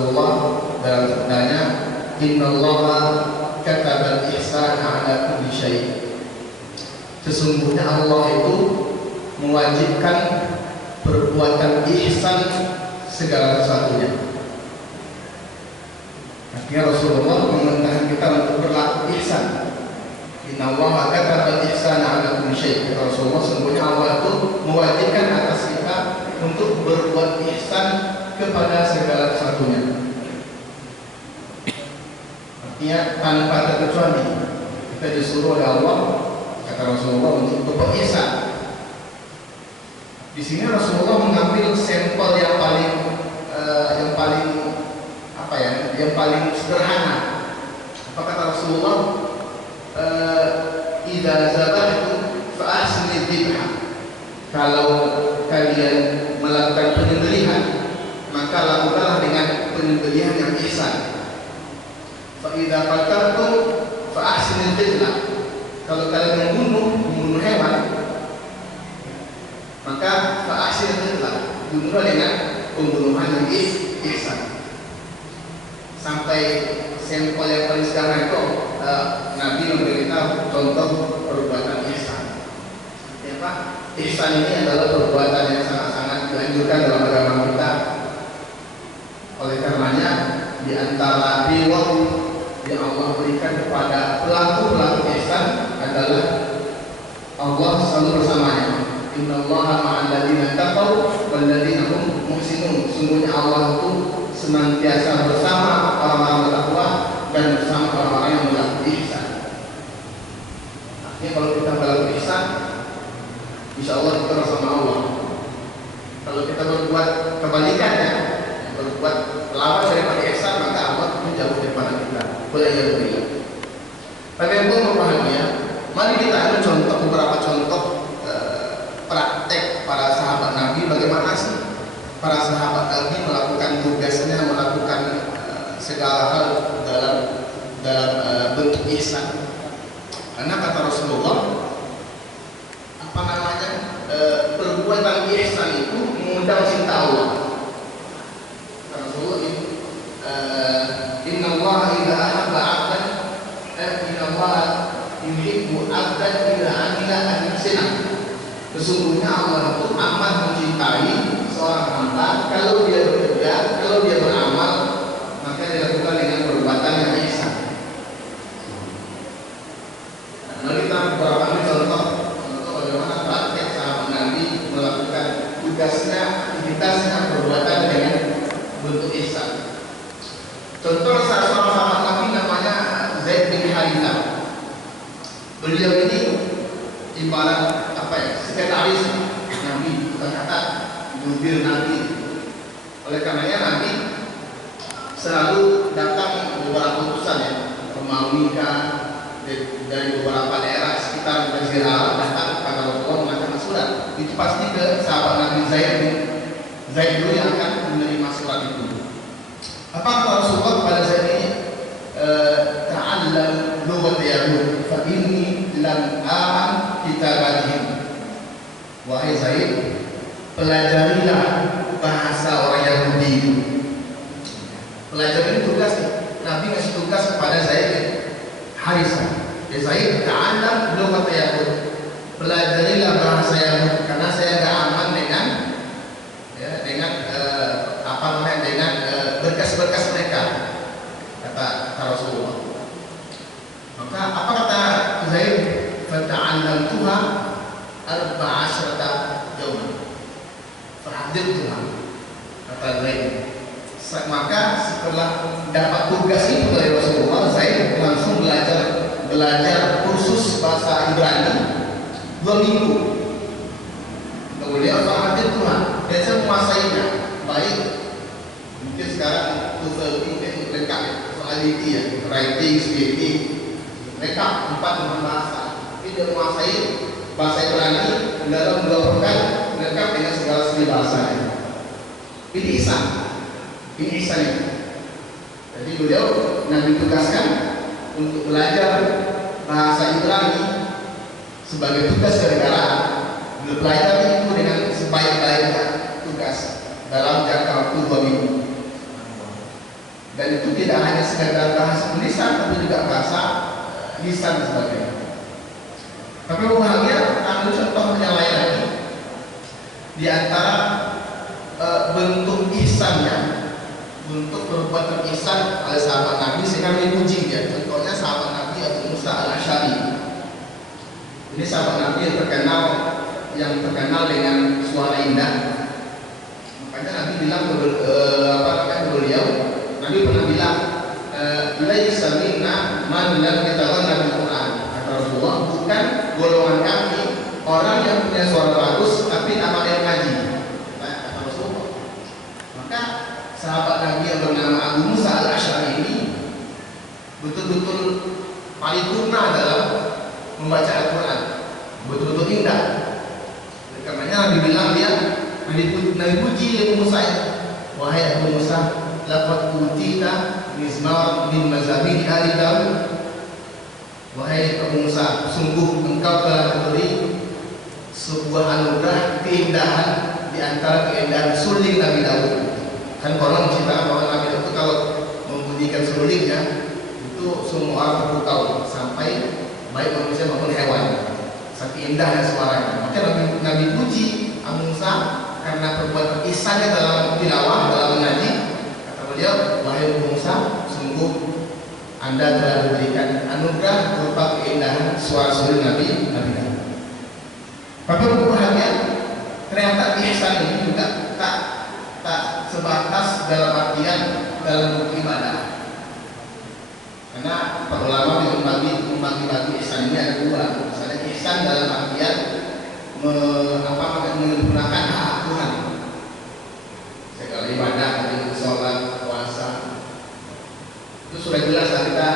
Rasulullah dalam sabdanya, "Innallaha katabal ihsana ala kulli syai'." Sesungguhnya Allah itu mewajibkan perbuatan ihsan segala sesuatunya. Artinya Rasulullah memerintahkan kita untuk berlaku ihsan. Innallaha katabal ihsana ala kulli syai'. Kata Rasulullah, sesungguhnya Allah itu mewajibkan atas kita untuk berbuat ihsan kepada segala sesuatunya. Artinya tanpa terkecuali kita disuruh oleh Allah, kata Rasulullah, untuk berbuat ihsan. Di sini Rasulullah mengambil sampel yang paling sederhana. Apa kata Rasulullah? Idza zabahtu fa ahsinu dzibha. Kalau kalian melakukan penyembelihan, maka lakukanlah dengan penyembelihan yang ihsan. Fa idza qataltu fa ahsinu dzibha. Kalau kalian membunuh hewan, maka fa ahsinu dzibha. Bunuhlah dengan pembunuhan yang ihsan. Sampai sampel yang paling sederhana itu Nabi memberitahu contoh perbuatan ihsan. Apa? Ihsan ini adalah perbuatan yang sangat-sangat dianjurkan dalam agama kita. Oleh karenanya, di antara reward yang Allah berikan kepada pelaku ihsan adalah Allah selalu bersamanya. Innallaha ma'al ladzina taqaw wal ladzina hum muhsinun. Sungguhnya Allah itu senantiasa bersama orang-orang bertakwa dan bersama orang-orang yang melakukan ihsan. Artinya kalau kita melakukan ihsan, insya Allah kita bersama Allah. Kalau kita berbuat kebalikannya, berbuat lawan daripada ihsan, maka Allah menjauh daripada kita. Boleh ya begitu. Tapi yang belum memahaminya, mari kita ambil contoh, beberapa contoh praktek para sahabat Nabi. Bagaimana sih para sahabat Nabi melakukan tugasnya, melakukan segala hal dalam bentuk ihsan. Karena kata Rasulullah, perbuatan ihsan itu mengundang cinta Allah. Kata Rasulullah, Innallaha idza ahabba 'abdan innallaha yuhibbu 'abdan idza 'amila an yuhsina. Sesungguhnya Allah itu amat mencintai seorang hamba kalau dia bekerja, kalau dia beramal, maka dilakukan dengan perbuatan yang ihsan. Mari kita beberapa contoh bagaimana praktek sahabat Nabi melakukan tugasnya, aktivitasnya, perbuatan dengan bentuk ihsan. Contoh seorang sahabat Nabi namanya Zaid bin Harithah. Beliau ini ibarat sekretaris Nabi, bukan kata jubir Nabi. Oleh karenanya Nabi selalu datang beberapa utusan ya, Pemalunika dari beberapa daerah sekitar Jazirah Arab datang kepada Rasulullah mengatakan surat. Itu pasti ke sahabat Nabi Zaid dulu yang akan menerima surat itu. Apa kata Rasulullah kepada Zaid ini? Ta'allam lughat Yahud fa inni lam aman kitabatihim. Wahai Zaid, pelajarilah bahasa orang Yahudi itu. Pelajari tugas Nabi ngasih tugas kepada Zaid Harithah. Zaid, ta'allam lughat Yahud. Pelajarilah bahasa Yahud karena saya enggak aman dengan berkas-berkas mereka. Kata Rasulullah. Maka apa kata Zaid? Fata'allamtuha arba'asyrata yawman. Fahadithtuha. Kata Zaid. Maka setelah dapat tugas itu dari Rasulullah, Zaid langsung belajar kursus bahasa Ibrani 2 minggu. Kemudian fahadithtuha, dan saya menguasainya. Baik, mungkin sekarang TOEFL mungkin lengkap soal IT ya, writing, speaking, lengkap 4 bahasa. Dia menguasai bahasa Ibrani dalam 2 pekan, lengkap dengan segala segi bahasanya. Ini ihsan. Ini ihsan itu. Jadi beliau Nabi tugaskan untuk belajar bahasa Ibrani sebagai tugas kenegaraan. Beliau pelajari itu dengan sebaik-baiknya tugas dalam jangka waktu 2 minggu. Dan itu tidak hanya sekedar bahasa tulisan, tapi juga bahasa lisan dan sebagainya. Tapi bahagia ambil contohnya lain lagi. Di antara bentuk ihsannya, bentuk perbuatan ihsan oleh sahabat Nabi sehingga dipuji dia. Contohnya sahabat Nabi Abu Musa al-Asy'ari. Ini sahabat Nabi yang terkenal dengan suara indah. Makanya Nabi bilang kepada beliau, Nabi pernah bilang, laisa minna man lam yataghanna bil Qur'an. Kata Rasulullah, bukan golongan kami orang yang punya suara bagus tapi tak pandai mengaji. Kata Rasulullah. Maka sahabat Nabi yang bernama Abu Musa al-Asy'ari ini betul-betul paripurna dalam membaca Al-Quran, betul-betul indah. Karenanya Nabi bilang Nabi puji Abu Musa, wahai Abu Musa, laqad utita mizmar min mazamir ali Daud. Wahai Abu Musa, sungguh engkau telah diberi sebuah anugerah keindahan di antara keindahan suling Nabi Daud. Kan konon cerita bahwa Nabi Daud itu kalau membunyikan sulingnya itu semua orang terpukau, sampai baik manusia maupun hewan. Saking indahnya suaranya. Maka Nabi puji Abu Musa karena perbuatan ihsannya dalam tilawah, dalam mengaji. Kata beliau, wahai Abu Musa, sungguh Anda telah diberikan anugerah berupa keindahan suara suling Nabi Daud. Tapi bahagia, ternyata ihsan ini juga tak sebatas dalam artian dalam ibadah. Karena para ulama membagi ihsan ini ada dua. Misalnya ihsan dalam artian menggunakan hak Tuhan. Segala ibadah, sholat, puasa, itu sudah jelas kita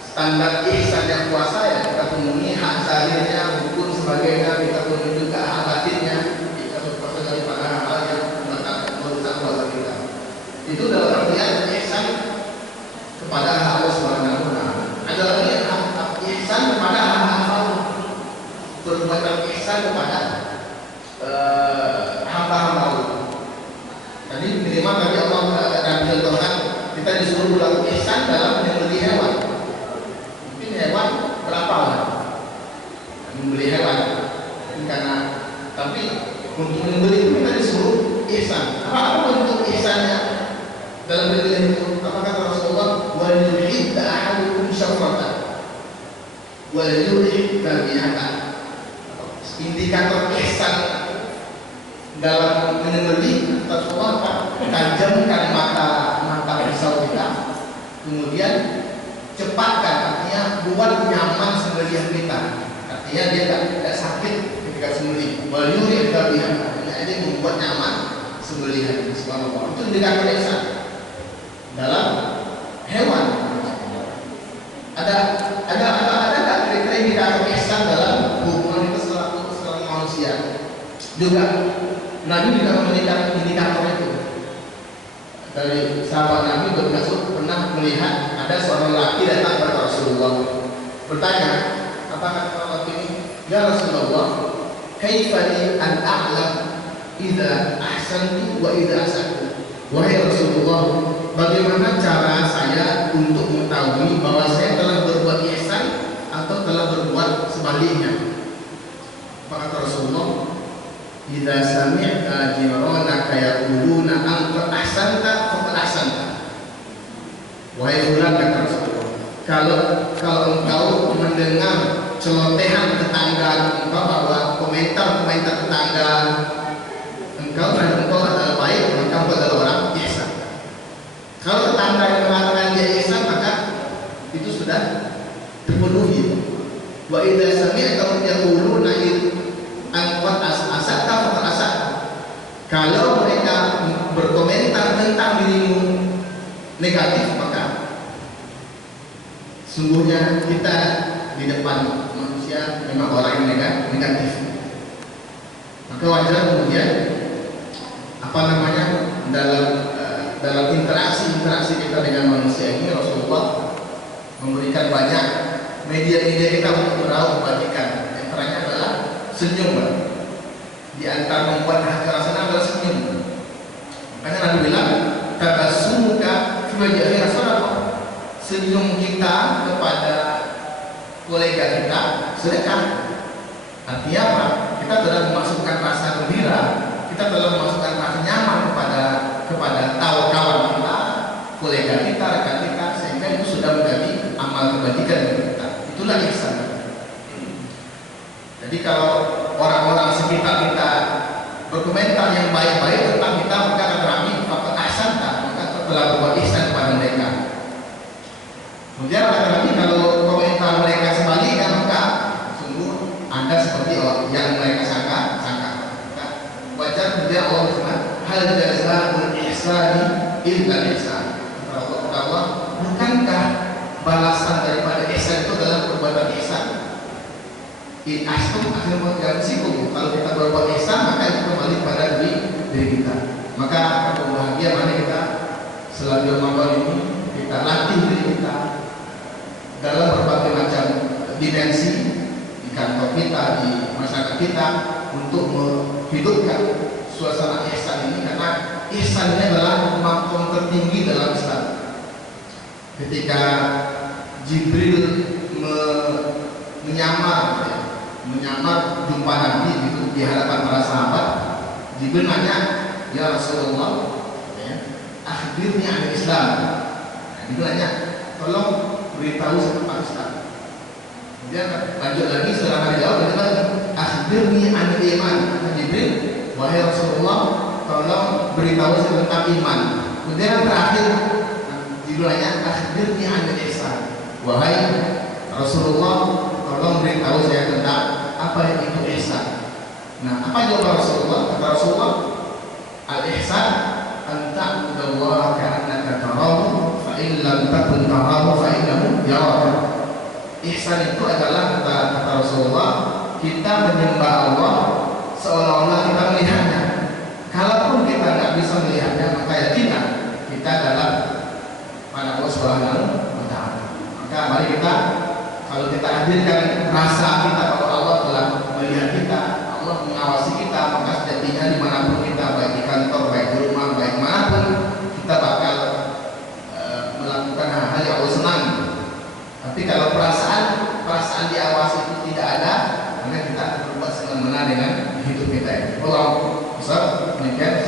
standar ihsan yang puasa ya kita penuhi hak zahirnya, rukun sebagainya, kita penuhi juga hak batinnya, kita berpuasa daripada hal yang membatalkan dosa puasa kita. Itu dalam artian ihsan kepada Allah Subhanahu wa Ta'ala. Ada lagi ihsan kepada hamba-hamba, perbuatan ihsan kepada hamba-hamba Allah. Tadi minimal tadi Allah akan contohkan kita disuruh melakukan ihsan dalam membeli hewan. Mungkin hewan berapa lah? Membeli hewan. Karena tapi untuk membeli itu kita disuruh ihsan. Apa bentuk ihsannya dalam membeli itu? Apa kata Rasulullah? Wa yuhibbu ahadukum syafratan wa yuhibbu bihatan. Indikator ihsan dalam menyembelih Rasulullah tajamkan mata pisau kita, kemudian cepatkan, artinya buat nyaman sembelihan kita, artinya dia tidak sakit ketika sembelih. Wa yuhibbu bihatan, artinya dia membuat nyaman sembelihan. Subhanallah, itu indikator ihsan dalam hewan. Ada tak kira-kira indikator ihsan dalam hubungan kita selalu manusia? Juga Nabi juga memberikan indikator itu. Dari sahabat Nabi pernah melihat ada seorang laki datang kepada Rasulullah, bertanya, apa kata laki ini? Ya Rasulullah, kaifa li an a'lam idza ahsantu wa idza asa'tu? Wahai Rasulullah, bagaimana cara saya untuk mengetahui bahwa saya telah berbuat ihsan atau telah berbuat sebaliknya? Maka kata Rasulullah, idza sami'ta jiranaka yaquluna anta ahsanta faqad ahsanta. Wahai fulan, kata Rasulullah, kalau engkau mendengar celotehan tetangga engkau, bahwa komentar tetangga engkau adalah baik, maka engkau adalah orang ihsan. Kalau tetangga yang mengatakan dia ihsan, maka itu sudah terpenuhi. Wa idza sami'ta yaquluna anqad asata faqad asata. Kalau mereka berkomentar tentang dirimu negatif, maka sungguhnya kita di depan manusia memang orang yang negatif. Maka wajar kemudian dalam interaksi kita dengan manusia ini, Rasulullah memberikan banyak media kita untuk meraup kebaikan. Antaranya adalah senyum. Di antara membuat hati rasanya adalah senyum. Makanya Nabi bilang, tabassumuka fi wajhi senyum kita kepada kolega kita sedekah. Artinya apa? Kita telah memasukkan rasa gembira, kita telah memasukkan rasa nyaman kepada kawan kita, kolega kita, rekan kita, sehingga itu sudah menjadi amal kebajikan bagi kita. Itulah ihsan. Jadi kalau orang-orang sekitar kita berkomentar yang baik-baik tentang kita, maka akan berarti faktor ihsan, maka telah berbuat ihsan kepada mereka. Kemudian lagi kalau komentar mereka sebaliknya, maka sungguh Anda seperti yang mereka sangka. Wajar kemudian Allah berfirman, hal jazaa'ul ihsani illa ihsan. Kata Allah, bukankah balasan daripada ihsan itu adalah perbuatan ihsan? In ahsantum akhirnya yarzuqukum. Kalau kita berbuat ihsan, maka itu kembali pada diri kita. Maka bahagia mana kita selama Ramadan ini kita latih diri kita dalam berbagai macam dimensi di kantor kita, di masyarakat kita, untuk menghidupkan suasana ihsan ini, karena ihsan ini adalah makom tertinggi dalam Islam. Ketika Jibril menyamar jumpa Nabi gitu, di hadapan para sahabat, Jibril nanya, ya Rasulullah, akhbirni an Islam. Jibril nanya, tolong beritahu tentang Islam. Kemudian lanjut lagi, setelah Nabi jawab, dia lagi, akhbirni an iman. Jibril, wahai Rasulullah, tolong beritahu tentang iman. Kemudian yang terakhir, Jibril nanya, akhbirni an ihsan. Wahai Rasulullah, tolong beritahu saya tentang apa yang itu ihsan. Nah, apa jawaban Rasulullah? Kata Rasulullah, al-ihsan an ta'budallaha ka'annaka tarahu fa in lam takun tarahu fa innahu yaraka. Ihsan itu adalah, kata Rasulullah, kita menyembah Allah seolah-olah kita melihatnya. Kalaupun kita nggak bisa melihatnya, maka yakinlah kita dalam pada Allah Subhanahu wa Ta'ala. Maka mari kita, kalau kita hadirkan rasa kita